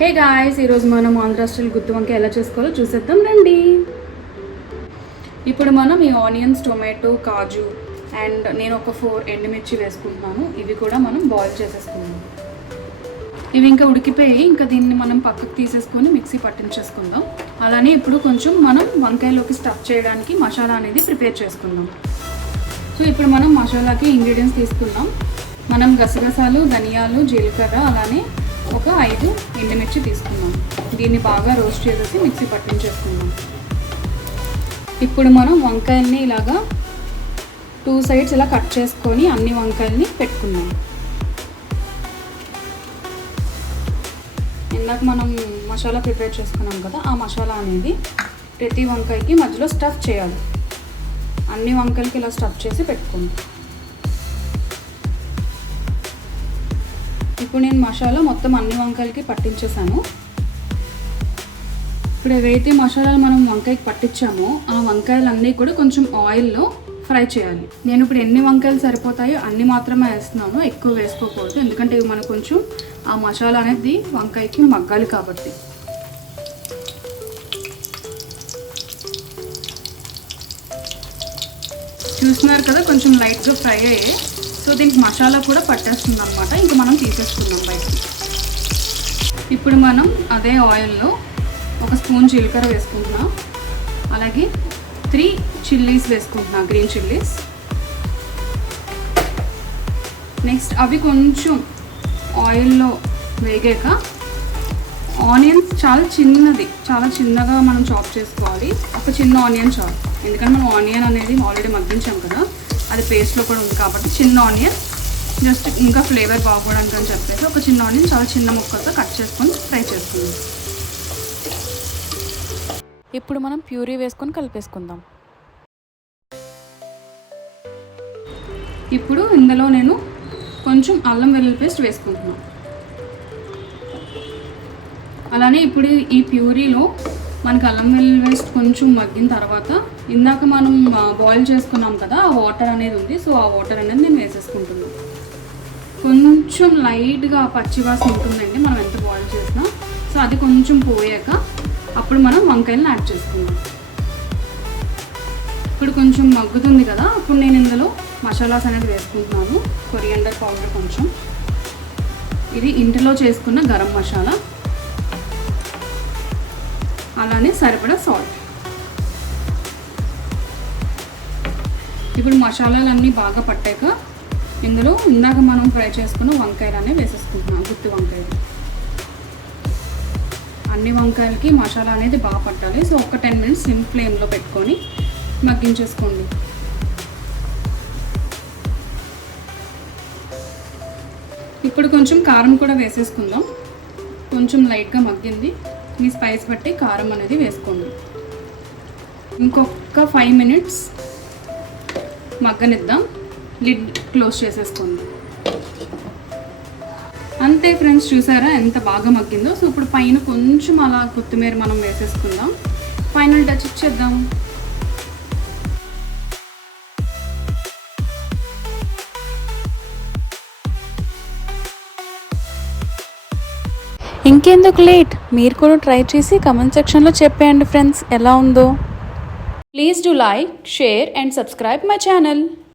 Hey guys ఈరోజు మనం Andhra style గుత్తి వంకాయ ఎలా చేసుకోవాలో చూసేద్దాం రండి. ఇప్పుడు మనం ఈ ఆనియన్స్ టొమాటో కాజు అండ్ నేను ఒక ఫోర్ ఎండుమిర్చి వేసుకుంటున్నాను. ఇవి కూడా మనం బాయిల్ చేసేసుకున్నాం ఇవి ఇంకా ఉడికిపోయి ఇంకా దీన్ని మనం పక్కకు తీసేసుకొని మిక్సీ పట్టించేసుకుందాం. అలానే ఇప్పుడు కొంచెం మనం వంకాయలోకి స్టఫ్ చేయడానికి మసాలా అనేది ప్రిపేర్ చేసుకుందాం. సో ఇప్పుడు మనం మసాలాకి ఇంగ్రీడియంట్స్ తీసుకుందాం. మనం గసగసాలు ధనియాలు జీలకర్ర అలానే ఒక ఐదు ఎండుమిర్చి తీసుకున్నాం దీన్ని బాగా రోస్ట్ చేసేసి మిక్సీ పట్టించేసుకుందాం. ఇప్పుడు మనం వంకాయల్ని ఇలాగా టూ సైడ్స్ ఇలా కట్ చేసుకొని అన్ని వంకాయల్ని పెట్టుకున్నాం ఇందాక మనం మసాలా ప్రిపేర్ చేసుకున్నాం కదా ఆ మసాలా అనేది ప్రతి వంకాయకి మధ్యలో స్టఫ్ చేయాలి. అన్ని వంకాయలకి ఇలా స్టఫ్ చేసి పెట్టుకోండి ఇప్పుడు నేను మసాలా మొత్తం అన్ని వంకాయలకి పట్టించేసాను ఇప్పుడు ఏవైతే మసాలాలు మనం వంకాయకి పట్టించామో ఆ వంకాయలన్నీ కూడా కొంచెం ఆయిల్లో ఫ్రై చేయాలి. నేను ఇప్పుడు ఎన్ని వంకాయలు సరిపోతాయో అన్ని మాత్రమే వేస్తున్నాను ఎక్కువ వేసుకోకూడదు. ఎందుకంటే ఇవి మనకు కొంచెం ఆ మసాలా అనేది వంకాయకి మగ్గాలి కాబట్టి. చూస్తున్నారు కదా కొంచెం లైట్గా ఫ్రై అయ్యాయి. సో దీనికి మసాలా కూడా పట్టేస్తుంది అనమాట ఇంకా మనం తీసేసుకుందాం బయటికి. ఇప్పుడు మనం అదే ఆయిల్లో ఒక స్పూన్ జీలకర్ర వేసుకుంటున్నాం. అలాగే త్రీ చిల్లీస్ వేసుకుంటున్నాం గ్రీన్ చిల్లీస్. నెక్స్ట్ అవి కొంచెం ఆయిల్లో వేగాక ఆనియన్స్ చాలా చిన్నది చాలా చిన్నగా మనం చాప్ చేసుకోవాలి. ఒక చిన్న ఆనియన్ చాప్ ఎందుకంటే మనం ఆనియన్ అనేది ఆల్రెడీ మగ్గించాం కదా. అది పేస్ట్లో కూడా ఉంది కాబట్టి చిన్న ఆనియన్ జస్ట్ ఇంకా ఫ్లేవర్ బాగోడానికి అని చెప్పేసి ఒక చిన్న ఆనియన్ చాలా చిన్న ముక్కలతో కట్ చేసుకొని ఫ్రై చేసుకుందాం. ఇప్పుడు మనం ప్యూరీ వేసుకొని కలిపేసుకుందాం. ఇప్పుడు ఇందులో నేను కొంచెం అల్లం వెల్లుల్లి పేస్ట్ వేసుకుంటున్నాను అలానే ఇప్పుడు ఈ ప్యూరీలో మనకి అల్లం వెల్లుల్లి పేస్ట్ కొంచెం మగ్గిన తర్వాత ఇందాక మనం బాయిల్ చేసుకున్నాం కదా ఆ వాటర్ అనేది ఉంది. సో ఆ వాటర్ అనేది నేను వేసేసుకుంటున్నాను కొంచెం లైట్గా పచ్చివాసన ఉంటుందండి. మనం ఎంత బాయిల్ చేసినా. సో అది కొంచెం పోయాక అప్పుడు మనం వంకాయలను యాడ్ చేసుకుందాం. ఇప్పుడు కొంచెం మగ్గుతుంది కదా అప్పుడు నేను ఇందులో మసాలాస్ అనేది వేసుకుంటున్నాను. కొరియండర్ పౌడర్ కొంచెం. ఇది ఇంటిలో చేసుకున్న గరం మసాలా. అలానే సరిపడా సాల్ట్ ఇప్పుడు మసాలాలన్నీ బాగా పట్టాక ఇందులో ఇందాక మనం ఫ్రై చేసుకున్న వంకాయలు అనేవి వేసేసుకుంటున్నాం గుత్తి వంకాయలు. అన్ని వంకాయలకి మసాలా అనేది బాగా పట్టాలి. సో ఒక టెన్ మినిట్స్ సిమ్ ఫ్లేమ్లో పెట్టుకొని మగ్గించేసుకోండి. ఇప్పుడు కొంచెం కారం కూడా వేసేసుకుందాం. కొంచెం లైట్గా మగ్గింది. మీ స్పైస్ బట్టి కారం అనేది వేసుకోండి. ఇంకొక ఫైవ్ మినిట్స్ మగ్గనిద్దాం. లిడ్ క్లోజ్ చేసేసుకుంది అంతే ఫ్రెండ్స్ చూసారా ఎంత బాగా మగ్గిందో? సో ఇప్పుడు పైన కొంచెం అలా కొత్తిమీర మనం వేసేసుకుందాం. ఫైనల్ టచ్ ఇచ్చేద్దాం. ఇంకెందుకు లేట్? మీరు కూడా ట్రై చేసి కమెంట్ సెక్షన్లో చెప్పేయండి ఫ్రెండ్స్ ఎలా ఉందో. Please do like, share and subscribe my channel.